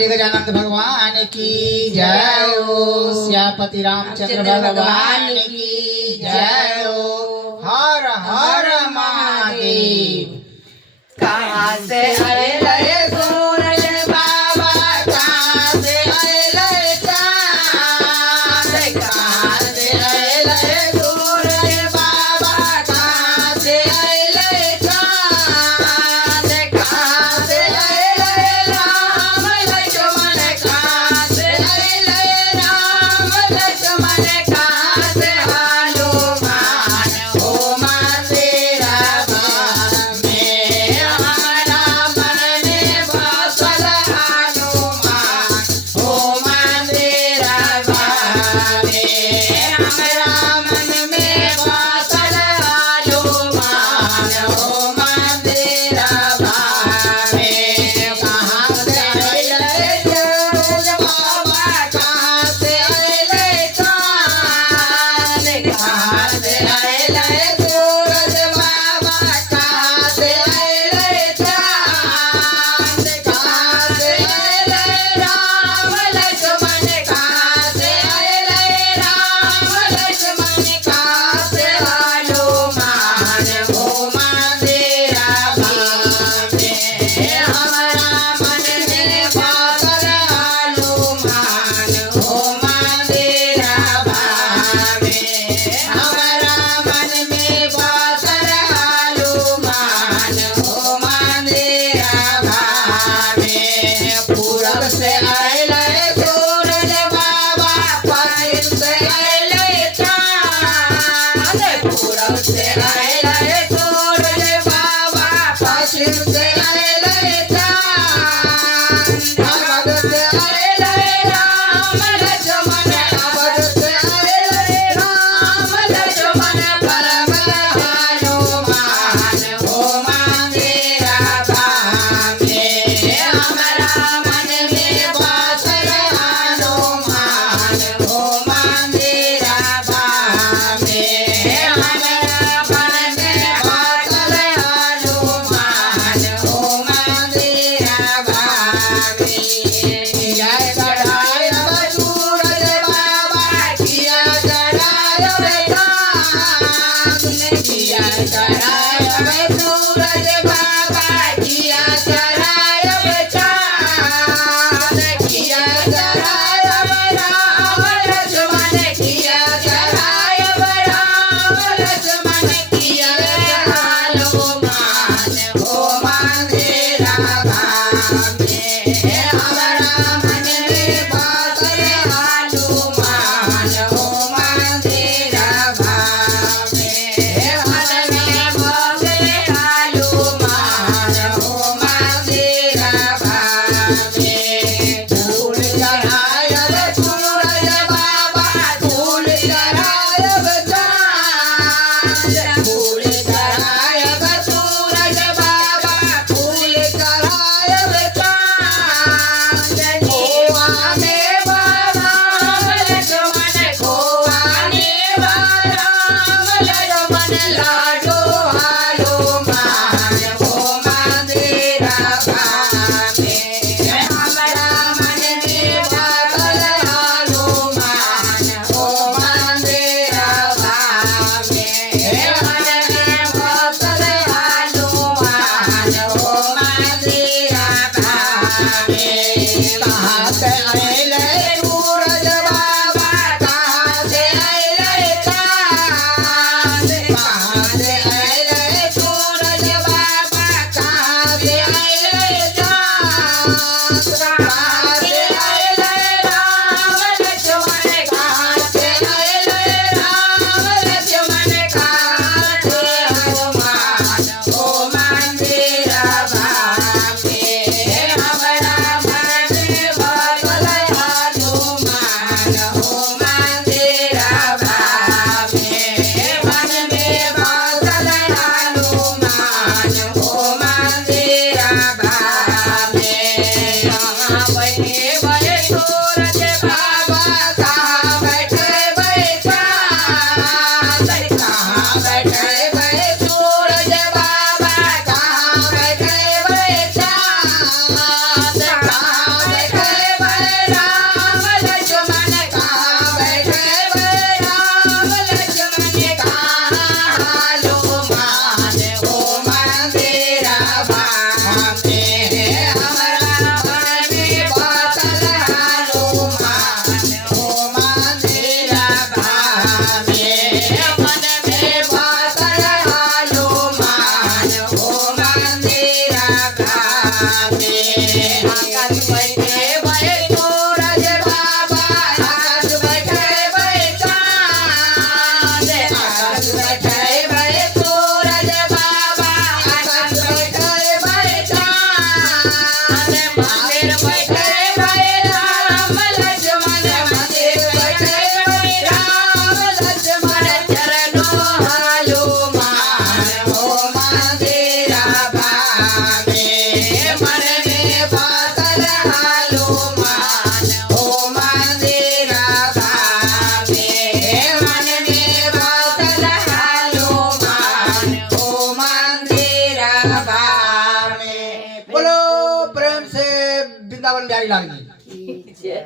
गजानंद भगवान की जय हो। श्यापति रामचंद्र भगवान की जय हो। हर हर महादेव। कहाँ से आए सूरज बाबा, कहाँ से आए चाँद, कहाँ से आए सूरज बाबा, कहाँ से आए चाँद, कहाँ से आए राम लक्ष्मण, कहाँ से आए राम लक्ष्मण, कहाँ से हनुमान हो माँ तेरा भाव में, हमारा मन में बसल हनुमान हो माँ तेरा भाव में, हमारा मन में बसल हनुमान हो माँ तेरा भाव में। कहाँ से आए सूरज बाबा, कहाँ से आए चाँद, कहाँ से आए सूरज बाबा, कहाँ से आए चाँद, कहाँ से आए राम लक्ष्मण, कहाँ से आए राम लक्ष्मण, कहाँ से हनुमान हो माँ तेरा भाव में, हमारा मन में बसल हनुमान हो माँ तेरा भाव में, हमारा मन में बसल हनुमान हो माँ तेरा भाव में। पूरब से आए सूरज बाबा, पश्चिम से आए चाँद, पूरब से आए सूरज बाबा, पश्चिम से आए चाँद, अवध से आए राम लक्ष्मण, अवध से आए राम लक्ष्मण, परम हनुमान हो माँ तेरा भाव में, हमारा मन में बसल हनुमान हो माँ तेरा भाव में, हमारा मन में बसल हनुमान हो माँ तेरा भाव में। जय चढ़ाए सूरज बाबा, किया चढ़ाए चाँद, किया चढ़ाए सूरज बाबा, किया चढ़ाए चाँद, किया चढ़ाए राम लक्ष्मण, किया चढ़ाए राम लक्ष्मण, किया हनुमान हो माँ तेरा भाव में, हमारा मन में बसल हनुमान हो माँ तेरा भाव में, मन में बसल हनुमान हो माँ तेरा भाव में। फूल चढ़ाए सूरज बाबा, फूल चढ़ाए चाँद, फूल चढ़ाए सूरज बाबा, फूल चढ़ाए चाँद, खोआ में राम लक्ष्मण, खोआ में राम लक्ष्मण, लाडो हनुमान हो माँ तेरा भाव में, हमारा मन में बसल हनुमान हो माँ तेरा भाव में, मन में बसल हनुमान हो माँ तेरा भाव में। कहाँ से आए सूरज बाबा, कहाँ से आए चाँद, कहाँ से आए सूरज बाबा, कहाँ से आए चाँद, कहाँ से आए राम लक्ष्मण, कहाँ से आए राम लक्ष्मण, कहाँ से हनुमान हो माँ तेरा भाव में, हमारा मन में बसल बैठे भाई सूरज बाबा आकाश बैठे भाई चांद आकाश बैठे भाई सूरज बाबा आकाश बैठे भाई चांद मंदिर बैठे भाई राम लक्ष्मण मंदिर बैठे भाई राम लक्ष्मण चरणों हनुमान हो मंदिरा भावे मन में बादल हनुमान हो मंदिरा भावे मन में बादल हनुमान हो मंदिरा भावे। बोलो प्रेम से वृंदावन बिहारी लाल की जय